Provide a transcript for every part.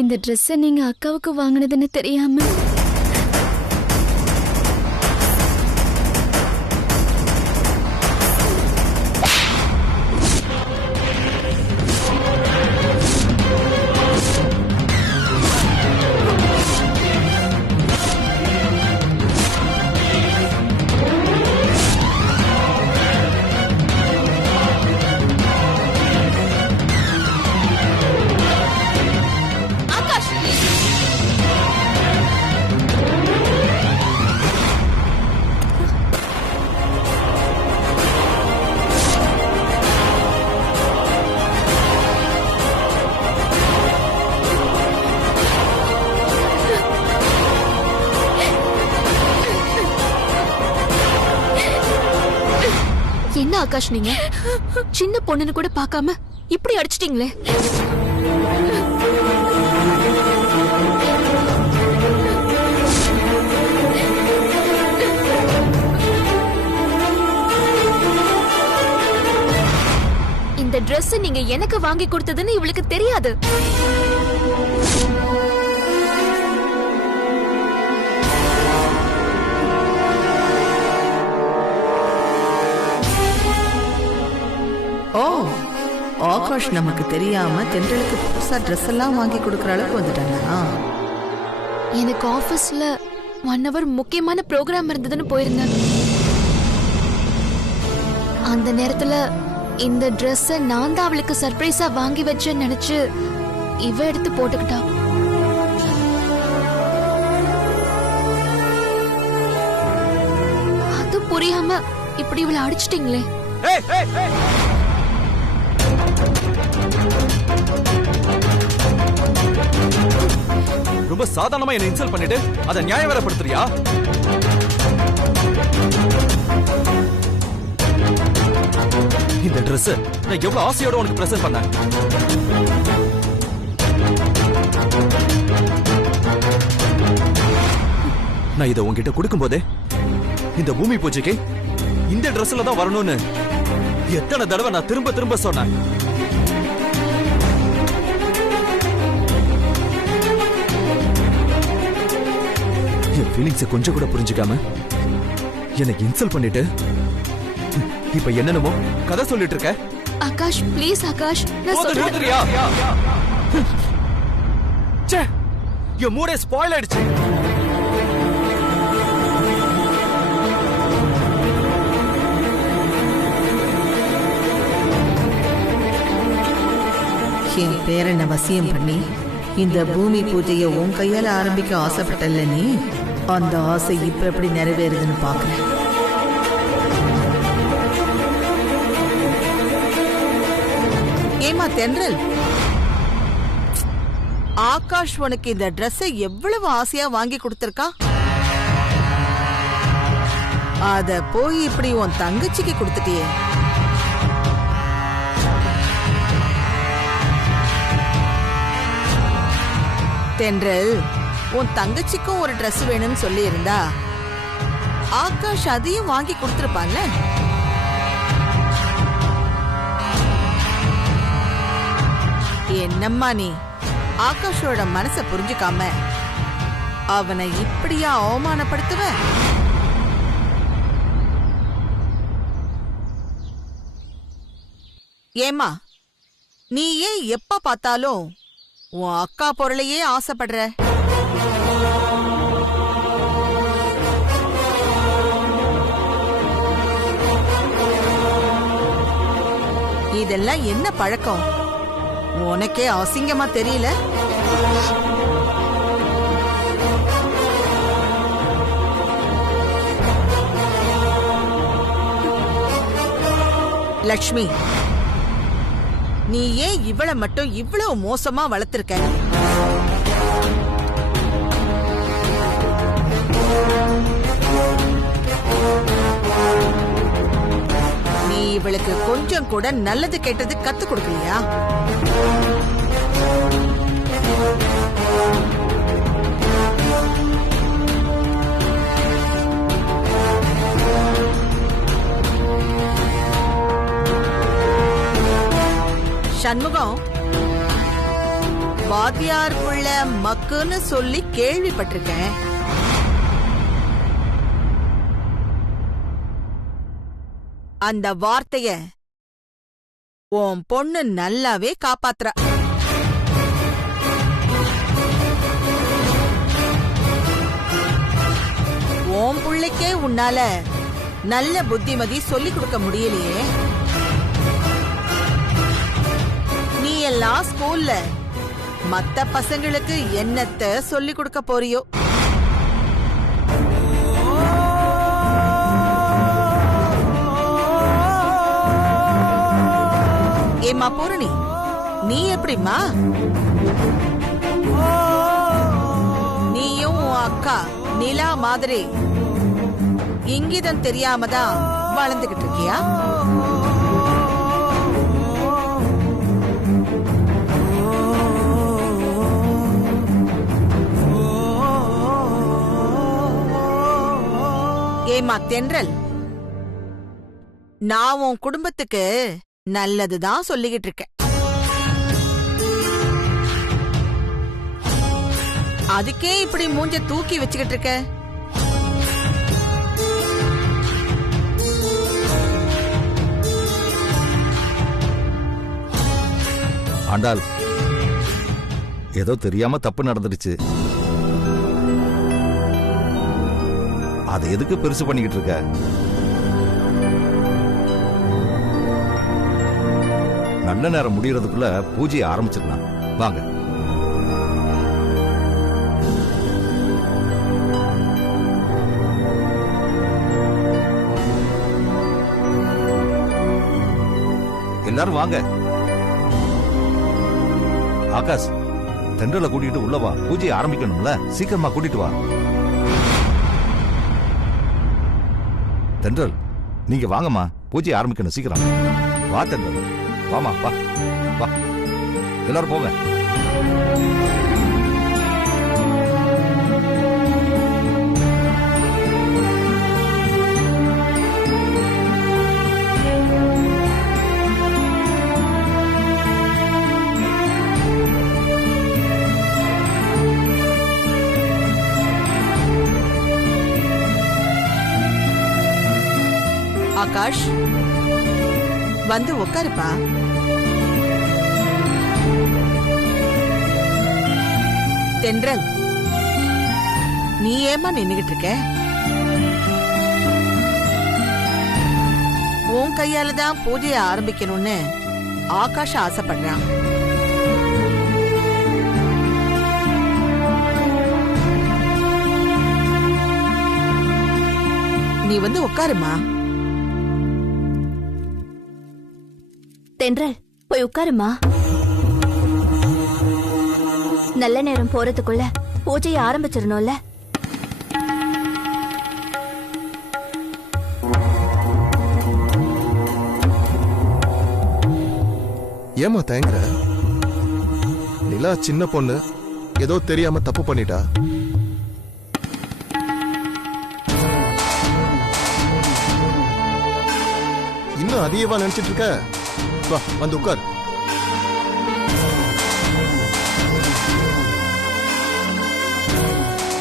இந்த ட்ரெஸ்ஸை நீங்க அக்காவுக்கு வாங்கினதுன்னு தெரியாம என்ன ஆகாஷ், நீங்க சின்ன பொண்ணுன்னு கூட பார்க்காம இப்படி அடிச்சிட்டீங்களே. இந்த Dress நீங்க எனக்கு வாங்கி கொடுத்ததுன்னு இவளுக்கு தெரியாது. ஓ, ஆகாஷ் நமக்கு தெரியாம தென்றலுக்கு புதுசா ட்ரெஸ் எல்லாம் வாங்கி கொடுக்கற அளவுக்கு வந்துட்டானா? எனக்கு ஆபீஸ்ல 1 hour முக்கியமான ப்ரோக்ராம் இருந்ததுன்னு போயிருந்தேன். அந்த நேரத்துல இந்த Dress நான் தான் அவளுக்கு சர்ப்ரைஸா வாங்கி வச்சேன்னு நினைச்சு இவ எடுத்து போட்டுக்கிட்டா. அது புரியாம இப்படி இவளை அடிச்சிட்டீங்களே. ரொம்ப சாதாரணமா என்ன இன்சல்ட் பண்ணிட்டு அதை நியாயம் வேறப்படுத்துறியா? இந்த Dress நான் எவ்வளவு ஆசையோட உனக்கு பிரசன்ட் பண்ணேன். நான் இதை உன்கிட்ட கொடுக்கும் போதே இந்த பூமி பூஜைக்கு இந்த Dressல தான் வரணும்னு எத்தனை தடவை நான் திரும்ப திரும்ப சொன்னேன். என் ஃபீலிங்ஸை கொஞ்சம் கூட புரிஞ்சுக்காம எனக்கு இன்சல்ட் பண்ணிட்டு இப்ப என்னென்னமோ கதை சொல்லிட்டு இருக்க. ஆகாஷ், ப்ளீஸ் ஆகாஷ், நான் சொல்றேன். என் மூடே ஸ்பாயில் ஆயிடுச்சு. என் பேரனை வசியம் பண்ணி இந்த பூமி பூஜையை உன் கையால ஆரம்பிக்க ஆசைப்பட்டல நீ, அந்த ஆசை இப்ப எப்படி நிறைவேறுதுன்னு பாக்குறேன். ஏமா தென்றல், ஆகாஷ் உனக்கு இந்த Dress எவ்வளவு ஆசையா வாங்கி கொடுத்திருக்கா? அத போய் இப்படி உன் தங்கச்சிக்கு கொடுத்துட்டியே. தென்றல், உன் தங்கச்சிக்கும் ஒரு Dress வேணும்னு சொல்லி இருந்தா ஆகாஷ் அதையும் வாங்கி கொடுத்திருப்பான்ல. என்னம்மா நீ ஆகாஷோட மனசை புரிஞ்சுக்காம அவனை இப்படியா அவமானப்படுத்துவ? ஏமா, நீ ஏன் எப்ப பார்த்தாலும் உன் அக்கா பொருளையே ஆசைப்படுற? இதெல்லாம் என்ன பழக்கம்? உனக்கே அசிங்கமா தெரியல? லக்ஷ்மி, நீ ஏன் இவளை மட்டும் இவ்வளவு மோசமா வளர்த்திருக்க? நீ இவளுக்கு கொஞ்சம் கூட நல்லது கெட்டது கத்து கொடுக்கலையா? சண்முகம், வாத்தியார் புள்ள மக்குன்னு சொல்லி கேள்விப்பட்டிருக்கேன். அந்த வார்த்தைய உன் பொண்ணு நல்லாவே காப்பாத்துறா. உன் புள்ளைக்கே உன்னால நல்ல புத்திமதி சொல்லிக் கொடுக்க முடியலையே. நீ எல்லாம் ஸ்கூல்ல மத்த பசங்களுக்கு என்னத்த சொல்லிக் கொடுக்க போறியோ? ஏம்மா பூரணி, நீ எப்படிம்மா? நீயும் உன் அக்கா நிலா மாதிரி இங்கிதம் தெரியாமதான் வளர்ந்துகிட்டு இருக்கியா? ஏமா தென்றல், நான் உன் குடும்பத்துக்கு நல்லதுதான் சொல்லிக்கிட்டு இருக்கேன். அதுக்கே இப்படி மூஞ்ச தூக்கி வச்சுக்கிட்டு இருக்க? ஆண்டாள், ஏதோ தெரியாம தப்பு நடந்துடுச்சு. அதை எதுக்கு பெருசு பண்ணிக்கிட்டு இருக்க? நல்ல நேரம் முடியறதுக்குள்ள பூஜையை ஆரம்பிச்சிடலாம். வாங்க. எல்லாரும் வாங்க. ஆகாஷ், தென்றலை கூட்டிட்டு உள்ள வா. பூஜையை ஆரம்பிக்கணும்ல, சீக்கிரமா கூட்டிட்டு வா. தென்றல், நீங்க வாங்கம்மா, பூஜையை ஆரம்பிக்கணும். சீக்கிரம் வா தென்றல். வாமா, வா வா. எல்லாரும் போங்க. ஆகாஷ், வந்து உட்காருப்பா. தென்றல், நீ ஏமா நின்னுகிட்டு இருக்க? உன் கையாலதான் பூஜையை ஆரம்பிக்கணும்னு ஆகாஷ் ஆசைப்படுறான். நீ வந்து உட்காருமா. தென்றல், போய் உட்காருமா. நல்ல நேரம் போறதுக்குள்ள பூஜையை ஆரம்பிச்சிடணும்ல. ஏமா தயங்குற? நிலா சின்ன பொண்ணு, ஏதோ தெரியாம தப்பு பண்ணிட்டா. இன்னும் அதையவா நினைச்சிட்டு இருக்க? வா, வந்து உட்கார்.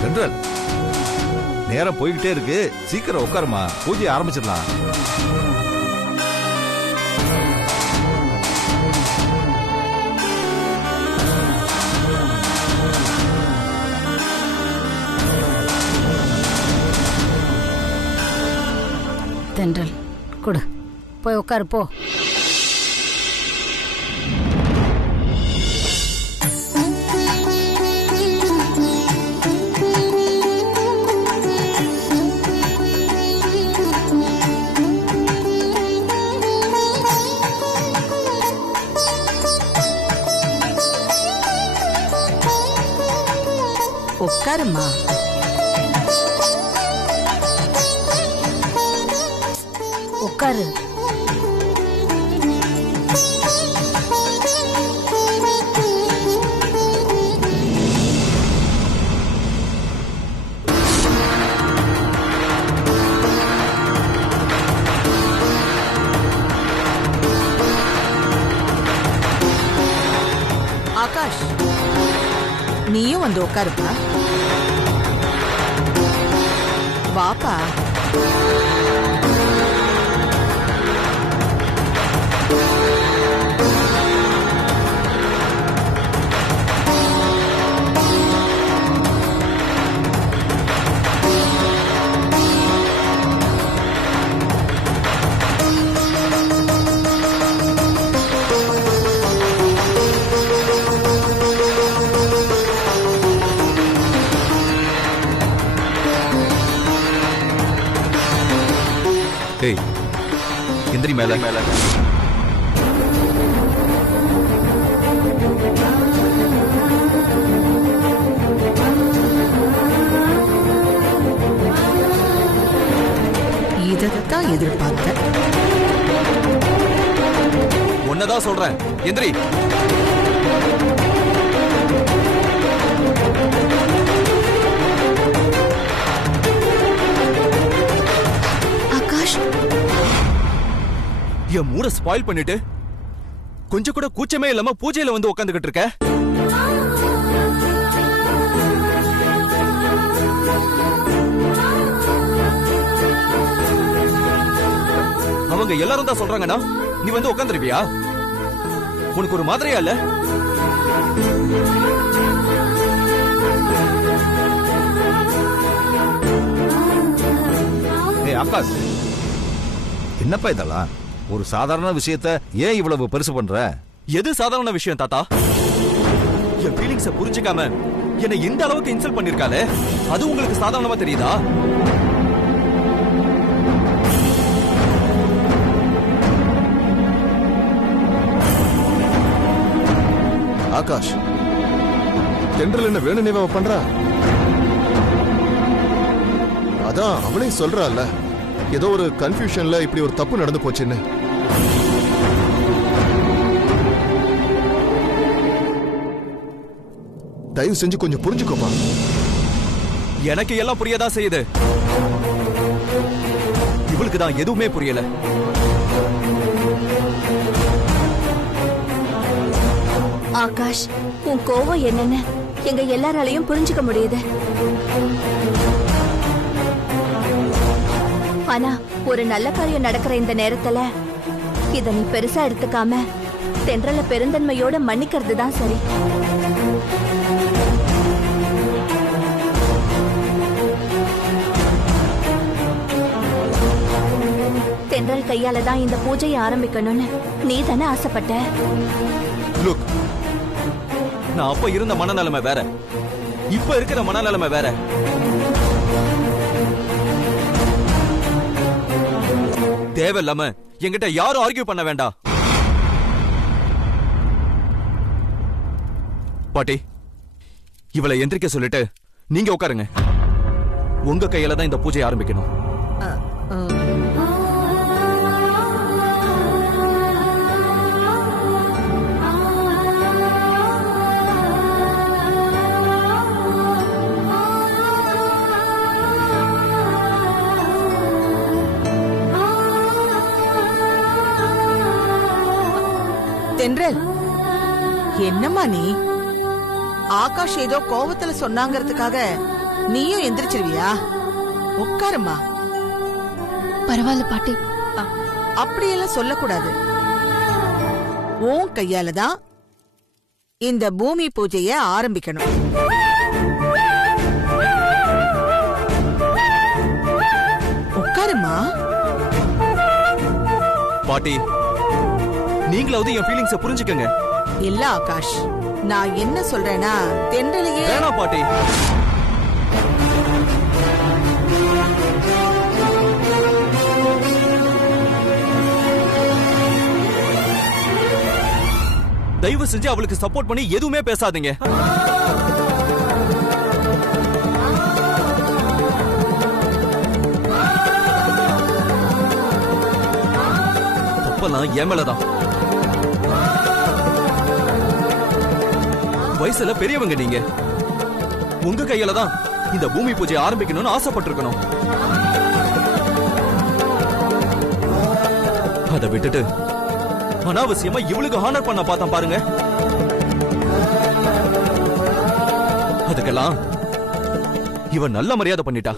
தென்றல், நேரம் போய்கிட்டே இருக்கு. சீக்கிரம் உட்காருமா, பூஜையை ஆரம்பிச்சிடலாம். தென்றல், கொடு, போய் உட்காரு போ. உட்காருமா. உட்காரு. ஆகாஷ், வந்து உட்காருப்பா. வாப்பா. ஏய், எந்திரி மேல மேல. இதத்தான் எதிர்பார்த்தேன். ஒன்னதான் சொல்றேன், எந்திரி. ஆகாஷ், என் மூட ஸ்பாயில் பண்ணிட்டு கொஞ்சம் கூட கூச்சமே இல்லாம பூஜையில வந்து உட்காந்துக்கிட்டு இருக்க. அவங்க எல்லாரும் தான் சொல்றாங்கன்னா நீ வந்து உட்காந்துருவியா? உனக்கு ஒரு மாதிரியா இல்ல? ஆகாஷ், என்னப்பா இதெல்லாம்? ஒரு சாதாரண விஷயத்த ஏன் இவ்வளவு பெருசு பண்ற? எது சாதாரண விஷயம் தாத்தா? என் ஃபீலிங்ஸ புரிஞ்சுக்காம என்னை இந்த அளவுக்கு இன்சல்ட் பண்ணிருக்காளே, அது உங்களுக்கு சாதாரணமா தெரியுதா? ஆகாஷ், தென்றல் என்ன வேணும்னே பண்றா? அதான் அவளே சொல்றாள், ஏதோ ஒரு கன்ஃபியூஷன்ல இப்படி ஒரு தப்பு நடந்து போச்சுன்னு. தயவு செஞ்சு கொஞ்சம் புரிஞ்சுக்கோமா. எனக்கு எல்லாம் புரியதான் செய்யுது, இவளுக்கு தான் எதுவுமே புரியல. ஆகாஷ், உன் கோவம் என்னன்னு எங்க எல்லாராலையும் புரிஞ்சுக்க முடியுது. ஆனா ஒரு நல்ல காரியம் நடக்கிற இந்த நேரத்துல இத நீ பெருசா எடுத்துக்காம தென்றல பெருந்தன்மையோட மன்னிக்கிறது தான் சரி. தென்றல் கையால தான் இந்த பூஜையை ஆரம்பிக்கணும்னு நீ தானே ஆசைப்பட்ட. லுக், நான் அப்ப இருந்த மனநிலைமை வேற, இப்ப இருக்கிற மனநிலைமை வேற. தேவையில்லாம என்கிட்ட யாரும் ஆர்கியூ பண்ண வேண்டாம். பாட்டி, இவளை எந்திரிக்க சொல்லிட்டு நீங்க உட்காருங்க. உங்க கையில தான் இந்த பூஜை ஆரம்பிக்கணும். தென்றல், என்னம்மா நீ? ஆகாஷ் ஏதோ கோவத்துல சொன்னாங்கிறதுக்காக நீயும் எந்திரிச்சிருவியா? உட்காருமா. பரவாயில்ல பாட்டி. அப்படியெல்லாம் சொல்லக்கூடாது. உன் கையால தான் இந்த பூமி பூஜைய ஆரம்பிக்கணும். உட்காருமா. பாட்டி, நீங்களாவது என் ஃபீலிங்ஸ புரிஞ்சுக்கங்க. இல்ல ஆகாஷ், நான் என்ன சொல்றேன்னா தென்றலையே. வேணாம் பாட்டி, தயவு செஞ்சு அவளுக்கு சப்போர்ட் பண்ணி எதுவுமே பேசாதீங்க. தப்பெல்லாம் என் மேலதான். வயசுல பெரியவங்க நீங்க, உங்க கையில தான் இந்த பூமி பூஜை ஆரம்பிக்கணும்னு ஆசைப்பட்டிருக்கணும். அதை விட்டுட்டு அனாவசியமா இவளுக்கு ஹானர் பண்ண பார்த்தா பாருங்க. அதுக்கெல்லாம் இவன் நல்ல மரியாதை பண்ணிட்டா.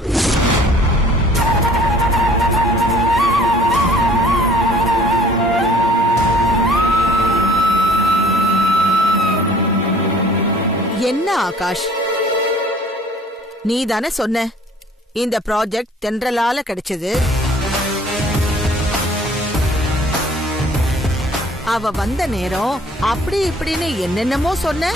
என்ன ஆகாஷ், நீ தானே சொன்ன இந்த ப்ராஜெக்ட் தென்றலால கிடைச்சது. அவ வந்த நேரம் அப்படி இப்படின்னு என்னென்னமோ சொன்ன.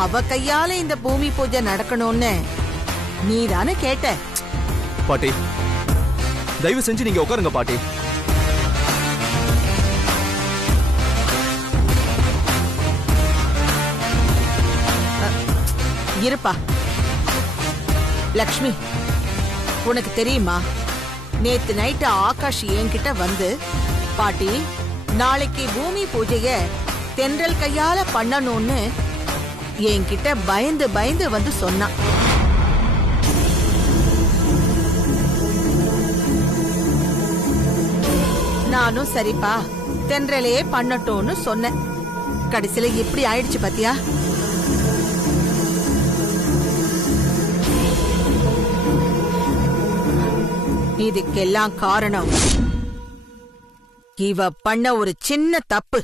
அவ கையால இந்த பூமி பூஜை நடக்கணும்னு நீ தானே கேட்ட. பாட்டி, தயவு செஞ்சு நீங்க உட்காருங்க பாட்டி. இருப்பா. லக்ஷ்மி, உனக்கு தெரியுமா, நேத்து நைட்டு ஆகாஷ் என்கிட்ட வந்து, பாட்டி நாளைக்கு பூமி பூஜைய தென்றல் கையால பண்ணணும்னு என்கிட்ட பயந்து பயந்து வந்து சொன்னான். நானும் சரிப்பா தென்றலையே பண்ணட்டும்னு சொன்னேன். கடைசியில இப்படி ஆயிடுச்சு பாத்தியா. இதுக்கெல்லாம் காரணம் இவ பண்ண ஒரு சின்ன தப்பு.